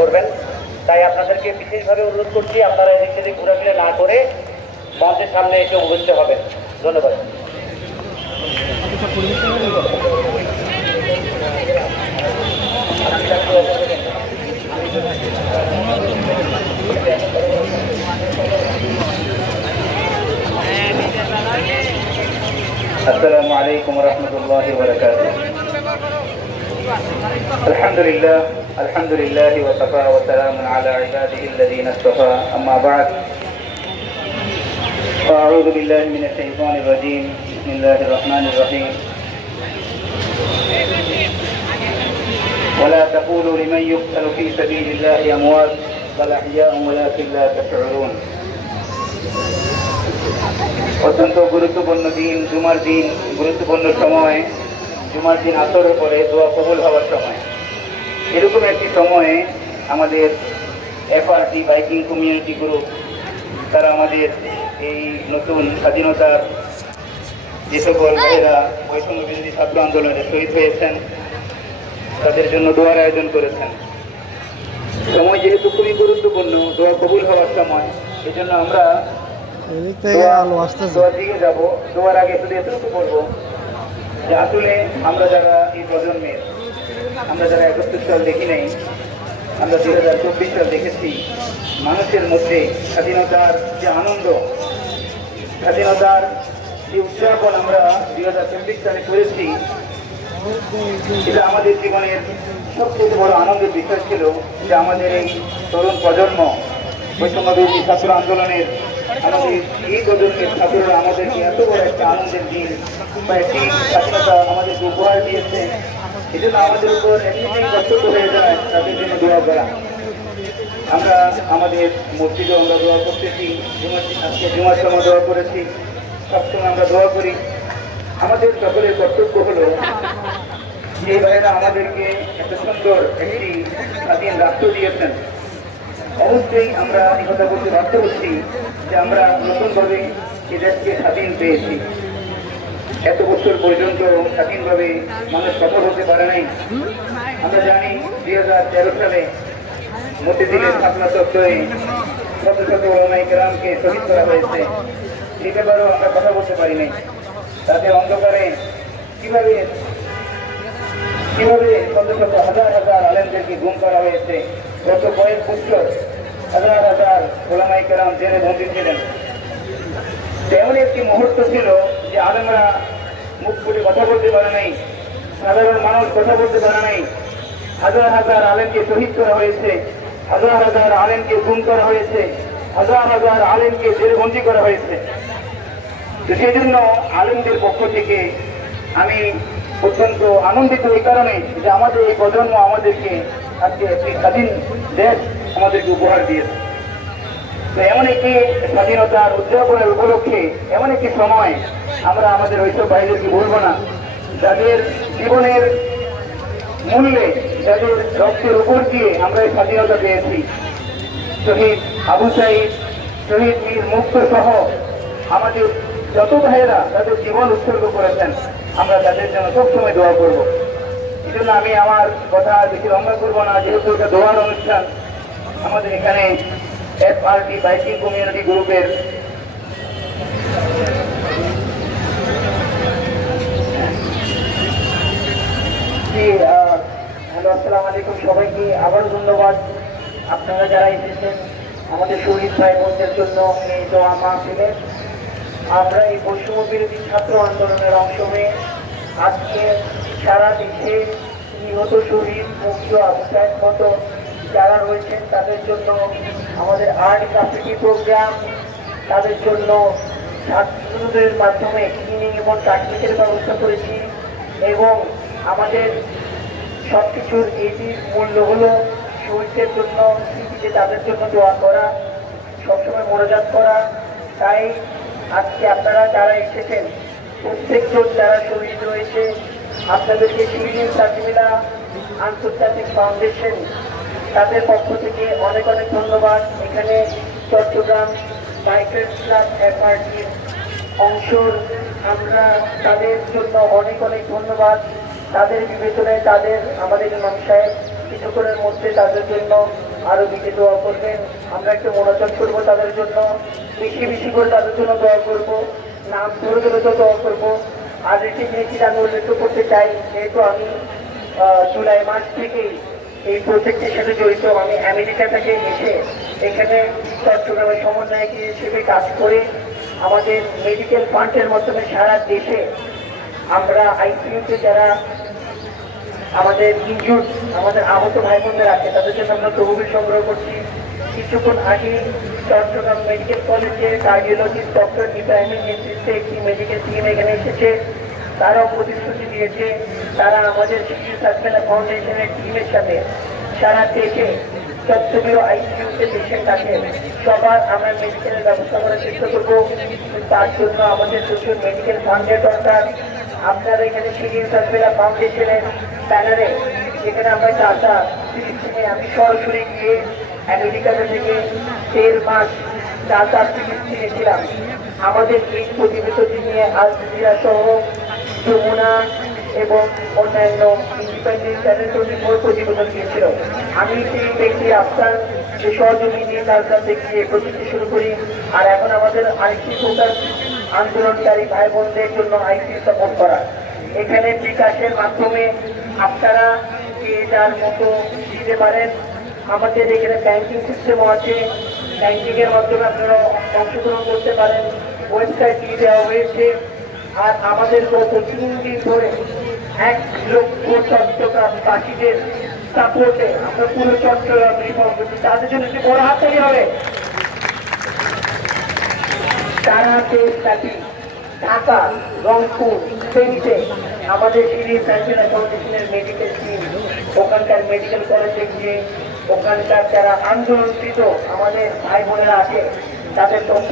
করবেন তাই আপনাদেরকে বিশেষভাবে অনুরোধ করছি আপনারা এদিক সেদিক ঘোরাফেরা না করে মঞ্চের সামনে এসে উপস্থিত হবেন ধন্যবাদ السلام عليكم ورحمة الله وبركاته الحمد لله الحمد لله وكفى وسلام على عباده الذين اصطفى أما بعد فأعوذ بالله من الشيطان الرجيم بسم الله الرحمن الرحيم ولا تقولوا لمن يقتل في سبيل الله أموات بل أحياء ولكن لا تشعرون অত্যন্ত গুরুত্বপূর্ণ দিন জুমার দিন গুরুত্বপূর্ণ সময় জুমার দিন আসরের পরে দোয়া কবুল হওয়ার সময় এরকম একটি সময়ে আমাদের এফআরটি বাইকিং কমিউনিটি গ্রুপ তারা আমাদের এই নতুন স্বাধীনতার যে সকল ভাইয়েরা বৈষম্য বিরোধী ছাত্র আন্দোলনে শহীদ হয়েছেন তাদের জন্য দোয়ার আয়োজন করেছেন। সময় যেহেতু খুবই গুরুত্বপূর্ণ দোয়া কবুল হওয়ার সময় এই জন্য আমরা দোয়ার দিকে যাব। দোয়ার আগে শুধু এতটুকু বলব যে আসলে আমরা যারা এই প্রজন্মের আমরা যারা একাত্তর সাল দেখি নাই, আমরা দু হাজার চব্বিশ সাল দেখেছি, মানুষের মধ্যে স্বাধীনতার যে আনন্দ, স্বাধীনতার যে উদযাপন আমরা দু হাজার চব্বিশ সালে করেছি, এটা আমাদের জীবনের সবচেয়ে বড় আনন্দের বিষয় ছিল যে আমাদের এই তরুণ প্রজন্ম বৈষম্যবিরোধী ছাত্র আন্দোলনের আমাদের এই প্রজন্মের ছাত্ররা আমাদেরকে এত বড় একটা আনন্দের দিন বা একটি স্বাধীনতা আমাদেরকে উপহার দিয়েছে। এই জন্য আমাদের উপর এমনিতেই কর্তব্য হয়ে যায় তাদের দোয়া করা। আমরা আমাদের মসজিদে আমরা দোয়া করতেছি আজকে জুমার সময় দোয়া করেছি, সবসময় আমরা দোয়া করি। আমাদের সকলের কর্তব্য হলো যে ভাইরা আমাদেরকে এত সুন্দর একটি স্বাধীন রাষ্ট্র দিয়েছেন। অবশ্যই আমরা এই কথা বলতে বাধ্য হচ্ছি যে আমরা নতুনভাবে এই দেশকে স্বাধীন পেয়েছি। এত বছর পর্যন্ত স্বাধীনভাবে মানুষ সফল হতে পারে নাই। আমরা জানি দুই হাজার তেরো সালে মতিঝিলের ছাত্রা চত্বরে শত শত ওলামাই গ্রামকে শহীদ করা হয়েছে। সে ব্যাপারেও আমরা কথা বলতে পারি নাই। তাতে অন্ধকারে কীভাবে কীভাবে শত শত হাজার হাজার আলেমদেরকে গুম করা হয়েছে? গত কয়েক বছর হাজার হাজার ওলামাই কেরাম জেলে বন্দী ছিলেন। তেমন একটি মুহূর্ত ছিল যে আলেমরা মুখ ফুটে কথা বলতে পারে নাই, সাধারণ মানুষ কথা বলতে পারে নাই, হাজার হাজার আলেমকে শহীদ করা হয়েছে, হাজার হাজার আলেমকে গুম করা হয়েছে, হাজার হাজার আলেমকে জেলবন্দি করা হয়েছে। তো সেই জন্য আলেমদের পক্ষ থেকে আমি অত্যন্ত আনন্দিত এই কারণে যে আমাদের এই প্রজন্ম আমাদেরকে আজকে একটি স্বাধীন দেশ আমাদেরকে উপহার দিয়েছে। এমন একটি স্বাধীনতার উদযাপনের উপলক্ষে এমন একটি সময় আমরা আমাদের ওইসব ভাইদেরকে বলব না। যাদের জীবনের মূল্যে, যাদের রক্তের উপর দিয়ে আমরা এই স্বাধীনতা পেয়েছি। শহীদ আবু সাইদ, শহীদ মীর মুক্ত সহ আমাদের যত ভাইয়েরা তাদের জীবন উৎসর্গ করেছেন, আমরা তাদের জন্য সবসময় দোয়া করব। এই জন্য আমি আমার কথা বেশি লম্বা করব না, যেহেতু এটা দোয়ার অনুষ্ঠান, আমাদের এখানে F R T biking community গ্রুপের হ্যালো, আসসালামু আলাইকুম সবাইকে। আবার ধন্যবাদ। আপনারা যারা এসেছেন আমাদের শহীদ ভাই বোনদের জন্য এই দোয়া মাহফিলে, আমরা এই বৈষম্য বিরোধী ছাত্র আন্দোলনের অংশ হয়ে আজকে সারা দেশে নিহত শহীদ মুক্ত আবসায় মতো যারা রয়েছেন তাদের জন্য আমাদের আর্ট গ্রাফিটি প্রোগ্রাম, তাদের জন্য ছাত্রদের মাধ্যমে ক্লিনিং এবং চাকরির ব্যবস্থা করেছি এবং আমাদের সব কিছুর এটি মূল্য হলো শহীদদের জন্য, স্মৃতিতে তাদের জন্য দোয়া করা, সবসময় মনোজাত করা। তাই আজকে আপনারা যারা এসেছেন, প্রত্যেকজন যারা শহীদ রয়েছে, আপনাদেরকে শিবির সার্টিমিলা আন্তর্জাতিক ফাউন্ডেশন তাদের পক্ষ থেকে অনেক অনেক ধন্যবাদ। এখানে চট্টগ্রাম বাইকার্স ক্লাব এফআরটির অংশর আমরা তাদের জন্য অনেক অনেক ধন্যবাদ। তাদের বিবেচনায় তাদের, আমাদের ইমাম সাহেব কিছুক্ষণের মধ্যে তাদের জন্য আরও বেশি দোয়া করবেন। আমরা একটু মনোযোগ করব তাদের জন্য। বেশি বেশি করে তাদের জন্য দোয়া করব। নাম ধরে ধরে তো দোয়া করব। আর একটি জিনিস আমি উল্লেখ করতে চাই, যেহেতু আমি জুলাই মাস থেকেই এই প্রজেক্টের সাথে জড়িত। আমি আমেরিকা থেকে এসে এখানে চট্টগ্রামের সমন্বয়ক হিসেবে কাজ করে আমাদের মেডিকেল ফান্ডের মাধ্যমে সারা দেশে আমরা আইসিইউতে যারা আমাদের ইনজুর আমাদের আহত ভাই বোনদের আছে, তাদের জন্য আমরা তহবিল সংগ্রহ করছি। কিছুক্ষণ আগে চট্টগ্রাম মেডিকেল কলেজে কার্ডিওলজিস্ট ডক্টর ইব্রাহিমের নেতৃত্বে একটি মেডিকেল টিম এখানে এসেছে। তারাও প্রতিশ্রুতি দিয়েছে তারা আমাদের শিশু ফাউন্ডেশনের টিমের সাথে সারা দেশে যতগুলো আইসিইউতে পেশেন্ট আছে সবার আমরা মেডিকেলের ব্যবস্থা করার চেষ্টা করব। তার জন্য আমাদের প্রচুর মেডিকেল ফান্ডের দরকার। আপনারা এখানে শিরিন সার্ভেলা ফাউন্ডেশনের ব্যানারে যেখানে আমরা চাষা আমি সরাসরি গিয়ে আমেরিকাতে থেকে দেড় মাস চাষা ফিলিস্তিনে ছিলাম আমাদের এই প্রতিবেদনটি নিয়ে জাজিরা সহ যমুনা এবং অন্যান্য ইন্ডিপেন্ডেন্ট চ্যানেল টোয়েন্টি প্রতিবেদন দিয়েছিল। আমি সেই ব্যক্তি আফসান যে সহযোগী নিয়ে তার কাছে গিয়ে প্রযুক্তি শুরু করি, আর এখন আমাদের আইসি ফোকাস আন্দোলনকারী ভাই বোনদের জন্য আইসি সাপোর্ট করা। এখানে বিকাশের মাধ্যমে আপনারা যে যার মতো দিতে পারেন, আমাদের এখানে ব্যাংকিং সিস্টেমও আছে। ব্যাংকিং এর মাধ্যমে আপনারা অংশগ্রহণ করতে পারেন। ওয়েবসাইট দিয়ে দেওয়া হয়েছে। আর আমাদের গত তিন দিন ধরে এক লক্ষ চট্টগ্রামবাসীদের সাপোর্টে আমরা পুরো চট্টগ্রাম রিফর্ম তাদের জন্য একটি বড় হাত তৈরি হবে। সারা দেশব্যাপী ঢাকা, রংপুর ফেনীতে আমাদের সিরিজ ন্যাশনাল ফাউন্ডেশনের মেডিকেল টিম ওখানকার মেডিকেল কলেজে গিয়ে ওখানকার যারা আন্দোলনকৃত আমাদের ভাই বোনেরা আছে, তাদের তথ্য